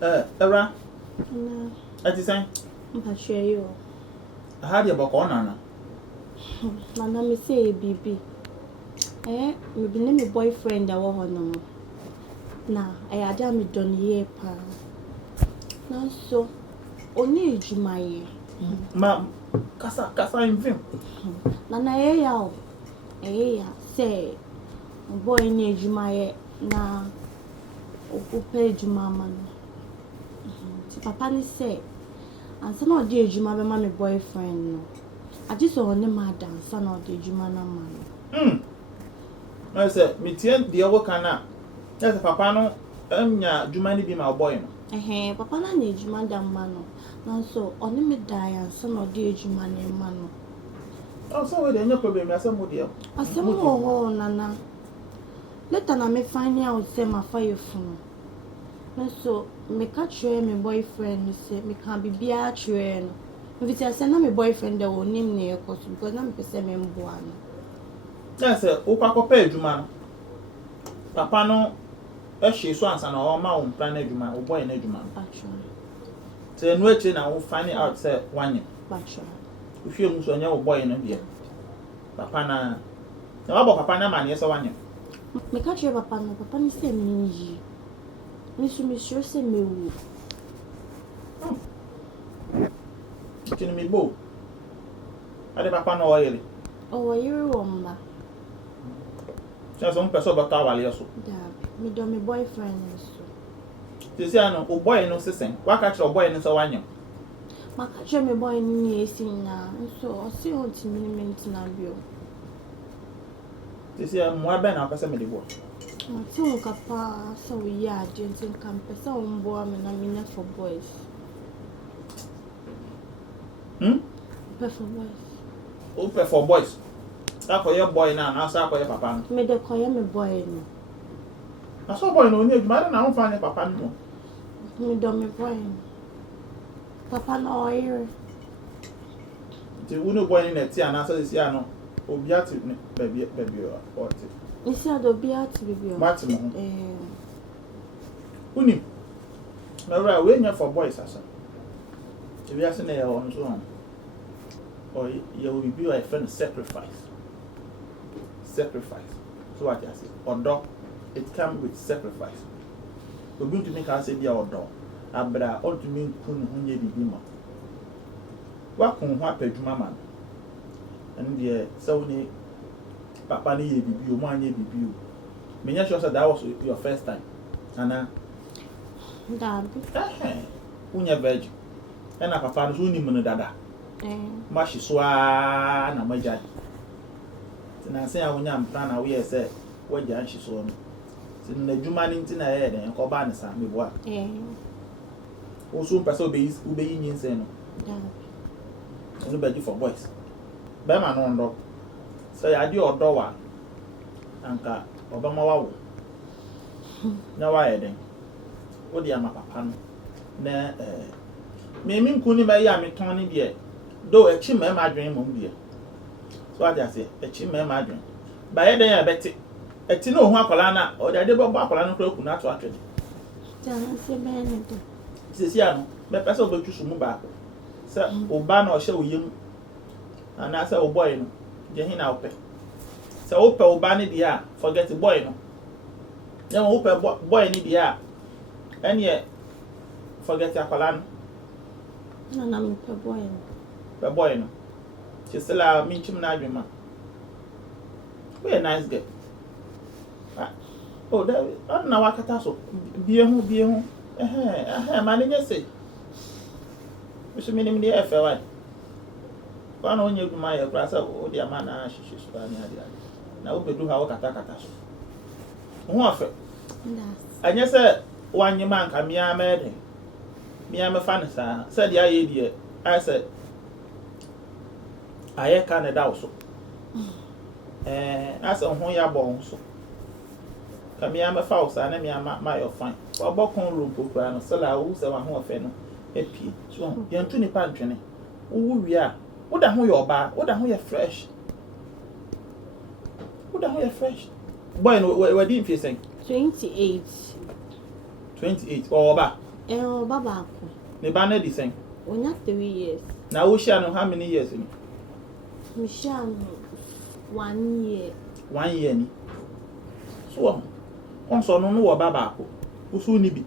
Era. Na. Ati sen. Mpatwe yo. Ha de boko nana. Nana me say bibi. Me be me boyfriend da wo ho no. Na, ada me don ye pa. Na so oni ejumaye. Ma kasa invim. Nana ya o. Ya say boy ni ejumaye na ope ejuma ma no. Ti papa ni say ansa na odi ejuma be ma me boyfriend no. Aji so ne ma dansa na odi ejuma na ma no. I said, Mitien, the other cana. That's a papa no, Jumani be my boy. Papa na ejuma da ma no. Na so oni me die ansa na odi ejuma na ma no. Oh, so then no problem, I said, dear. Asem ho nana. Later na me find out say my fire phone. Na so me catch my boyfriend say me can be bia chere no. If I say na my boyfriend da won nim na ekos because na me pese me mboa no. Yes, ukwa pay ejuma no. Papa no ehye so ansa na o ma wo plan na ejuma, wo boy na ejuma. Actually. Say no eche na wo find out say wanye. Actually. If you must anya wo boy na bia. Papa na wa papa na ma na say wanye. Me catch papa no, papa ni say me yi. Me sure say me wu. Kini mi bo. Ade papa no oyele. Oh, you womba. Just one person but wale so. Da, me do me boyfriend so. Ti say no, o boy no sesen. Wa catch o boy no say wanye. Ma catch me boy ni esi na. So, o si on ti minute na bio. Ti say mo abe na pese me de bo. Ti on kapa so we ya gentle camp pese on bo am na me for boys. For boys. Open for boys. That for your boy now, now for your papa. Me de koye me boy no. Na so boy no need man na won find papa no. Me do me boy. Papa no oire. Ti unu boy na ti ana so si ano. Obi ati baby o ti. Isi ado bi ati bibi o. Mati mo. Uni. Na ra we nya for boys asa. Ti bi ase na ya on so on. Or you will be a friend sacrifice. Sacrifice. So what I say? Odo, it comes with sacrifice. We're going to make us say the odo. Abra all to mean kun hunye bibima. What kun wa peduma man? And the so ni papa ni ye bibi o man ye bibi o. Menya sure that was your first time. Ana. Dad. Unya virgin. And a papa no ni mun dada. Mashi swa na maja. Tina say awunya mpra na we say waja anshi so no. Tin na dwuma ni ntina ye den ko ba ne sa me boa. O so pesa obeyi nyinse no. No be for boys. Be ma no ndo. Say ade odo wa anka obama wa wo. Na wa ye den. O dia ma papa no. Na me nkuni ba ya me ton ni de. Do echi me ma adwen mom bia. So I just say echi me ma adwen. Ba ye den ya beti. Eti no hu akola na o de bo akola no kura ku na to atwede. Jan se be ne do. Sisi ano, me pese obetu su mu ba. Se oba na o hye oyem. Ana se o boy no, je hin na ope. Se ope oba ni dia, forget the boy no. Then ope boy ni dia. Ene forget akola no. Na me pe boy no. Pe boy no. She still a minchim na adwuma. We a nice girl. Oh, that na wakata so. Bie hu. Manage say. We should minimum the FLI. One on you my class of the amana she spani adi. Na we do how kata so. Who afa? Anya say one you man ka me amede. Me am fan sa. Said ya ye die. I said I Canada also. As on who ya born so. Come here, my house, and me my fine. For Bocon room, Pukran, so I will say one who offend happy. So, you're 20 pounds. Oh, we are. What the hell you're bad? What the hell you're fresh? What the hell you're fresh? Boy, what didn't you say? 28. 28. Oh, ba. Baba. Ne ba na di sen. Onya 3 years. Na wo share no how many years ni? Me share no 1 year. 1 year ni. So on so no wo baba ko. Usu ni bi.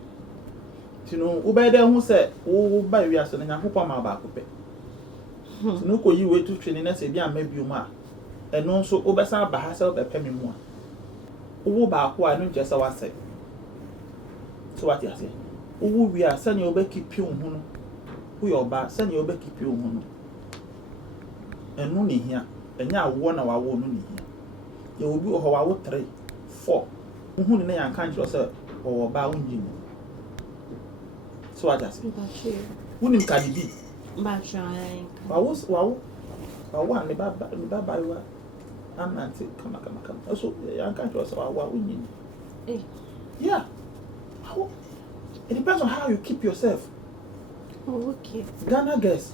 Tino wo be de hu se wo ba wi ase na Nyankopon ma ba ko pe. Tino ko yi we tu twene na se bi ama bi mu a. Eno nso wo be sa ba ha se wo be pe me mu a. Wo ba ko a no nje se wa se. So what you say? Wo wi a se ne wo be kipi wo hu no. Wo yo ba se ne wo be kipi wo hu no. Eno ni hia. Enya awo na wawo no ni hia. Ye obi ho wawo 3 4. Wo ne na yanka nchiro se wo ba wunji ni. So what you say? Wunim Cardi B. Wawo an me baba wa ananti kama. So yanka nchiro se wawo wunji ni. Yeah. It depends on how you keep yourself. Oh, okay. Ghana girls,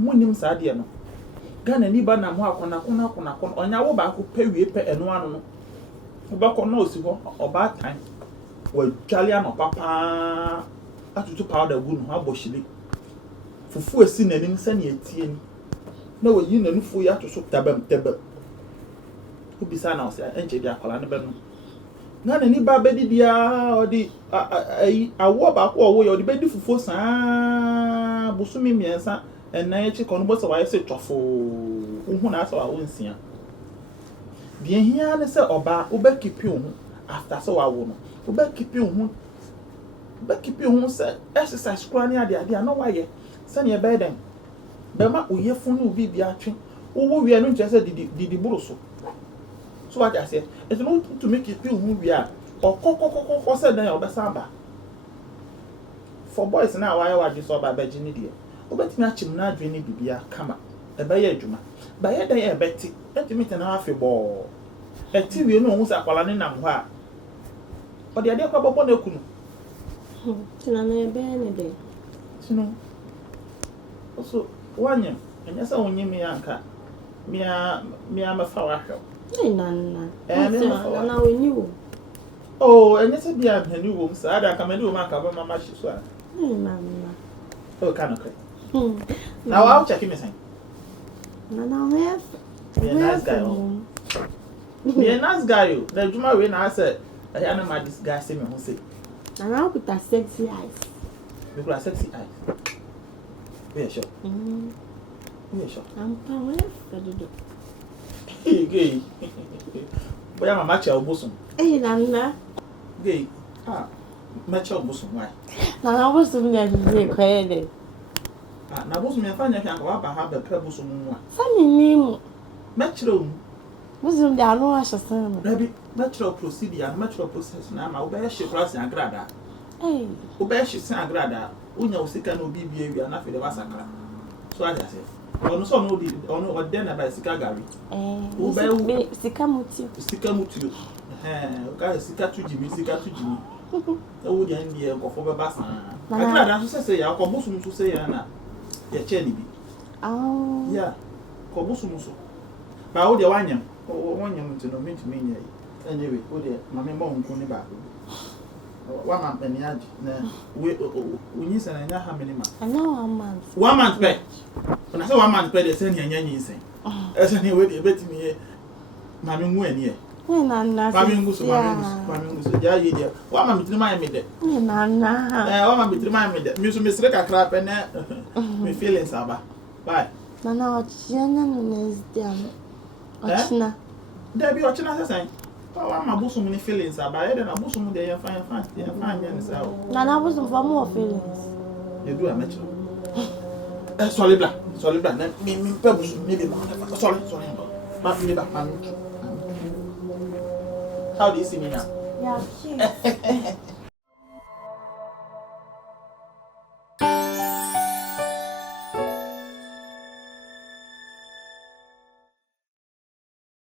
munim sadia no. Ghana ni ba na mo akona onya wo ba ko pewie pe eno ano no. Oba ko no osi ho oba tan. Wa twale ano papa atutu powder gu no aboshile. Fufu esi nanim sane etie ni. Na wo yi nanu fu ya atoso tabam. Ubisa na o se enche dia kwala ne be no. Ghana ni ba bedi dia odi awo ba ko owo ye odi bedi fufu saa busumi miensa ena echi kono bo se wa ese twofo uhu na asa wa wonsia die hia ne se oba oba kipi uhu after so wa wo no oba kipi uhu se exercise kra ni ade no wa ye se ne be den be ma oyefu no bi bia twe wo wi anu nche se didi buru so what I say it's not to make you feel who we are or koko said then obesamba for boys now why wa just oba begini dia obetimi achim na adwene bibia kama e be ye adwuma ba ye dan e beti etimi tena afi bo eti wi no hu sa kwala ne nam ho a odi ade kwa bobo na kunu tina na be ne de sino so wanyem enya sa wonyemi anka mia mafa wa hwe Nana. Nana we knew. Oh, and it's a dear new room, sir. I come and do my cover, Mamma. She's one. Nana. Oh, can now I'll check him. Nana, we have. Be a nice guy. Be a nice guy. The Juma when I said, I am my disguise him who say. And I'll put a sexy eyes. Because I sexy eyes. We are sure. We are sure. I'm powerful. Gay. Boy, I'm a match of bosom. Eh, Nana. Gay. Match of bosom. Why? Nana was doing that very quiet. Now, bosom, I find you can go up and have the pebbles on one. Funny name. Metro. Bosom, there are no ashes. Maybe metro procedure and metro process now. My bear ship cross and grada. Eh, Obear she sang grada. Unya Usika no BBA, we are not for the massacre. So I say. Ono so no di ono odena ba sika gari ube sika mutu ka sika tujimi e wo dia ndi e nkofo be basa akra da so se ya ko busum so se ya na ya che ni bi ya ko busum so ba wo dia wanyam ntino mentimi nya yi anyway wo dia mame mo nko ni ba wa man pe ni aji na we unyi se na nya ha mini ma ana 1 month pe na say 1 month pe de se nya nyi se e se ni we de betimi ye mame nwu ani e Nana mame nguso ja yi de wa mame tiri ma me de Nana wa mame tiri ma me de mi so mi sire kakra pe na me feelings aba bye Nana ochina no nesdiam ochina da bi ochina se sen wa ma busum ni feelings aba e de na busum de ya fa nya ni sa Nana busum for more feelings you do a match sorry bla na mi pe busum mi be ma sorry ma mi ba how do you see me now? Yeah,